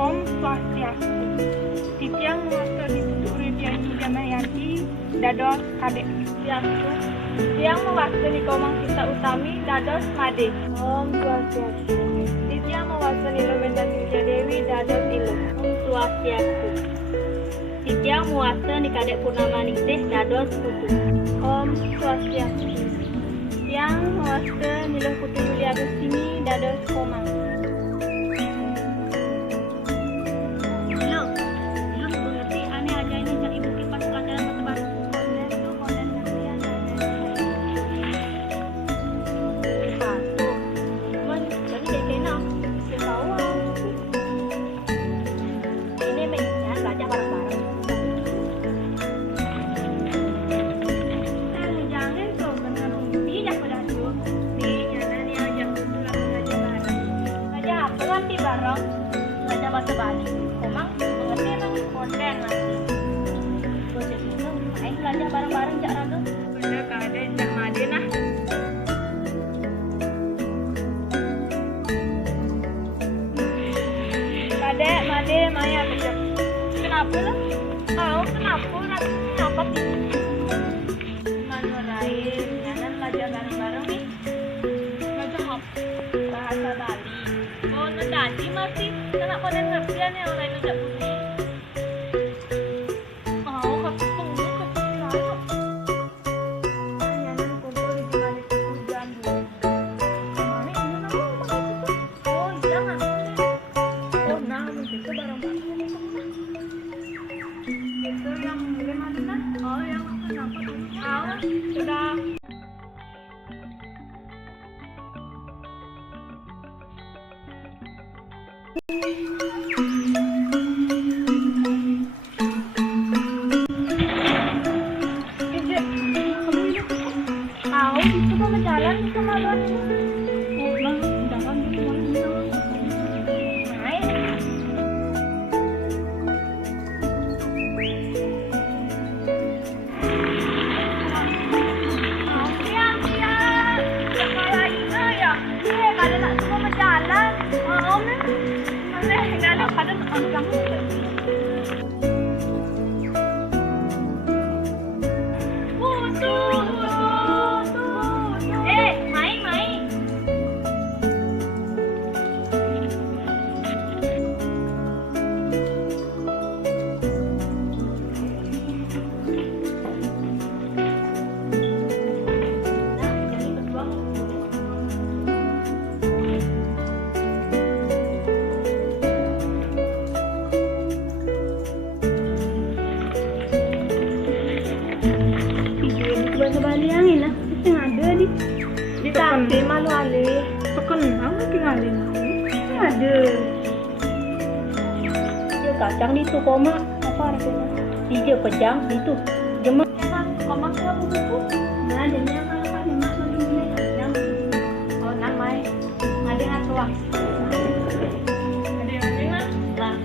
Om Swastiastu. Titiang Master Ditutup Ridiani Damayanti dados Kadek Swastiastu. Titiang mewasani Komang Sita Utami dados Made. Om Swastiastu. Titiang mewasani Lewenda Silja Dewi dados Ilu. Om Swastiastu. Titiang mewasani Kadek Purnama Ningsih dados Putu. Om Swastiastu. Titiang mewasani Niluh Putu Yulia Agustini dados Komang. Bareng belajar bahasa Bali. Komang mengerti nang konten lagi. Proses itu main belajar bareng-bareng Cak Rado. Bener Kadek Cak Made nah. Kadek Made Maya kerja. Kenapa lah? Kenapa sih? Manurain, jangan belajar bareng-bareng nih. Belajar apa? Bahasa Bali. Tadi masih kena konten ngertian ya orang itu putih. Ketemu lalu. Jangan kumpul di balik hujan dulu. Kemarin ini nama itu. Oh iya nggak? Oh nah itu barang-barang itu yang mulai mana? Oh yang kenapa dulu? Sudah. Itu mau jalan ke maluan itu. Oh bang, jangan gitu main. Kada nak semua berjalan. Mana hingga kada nak kamu. Bahasa Bali yang ini lah, mesti ada di tampil malu alih. Terkenal lagi ngalih ada. Dia kacang di itu koma apa rasanya? Tiga pejang di itu. Jemah. Koma kamu buku? Nah, jadi apa nih mak lagi ini kacang. Oh, namai. Ada yang tua. Ada yang mana? Lah.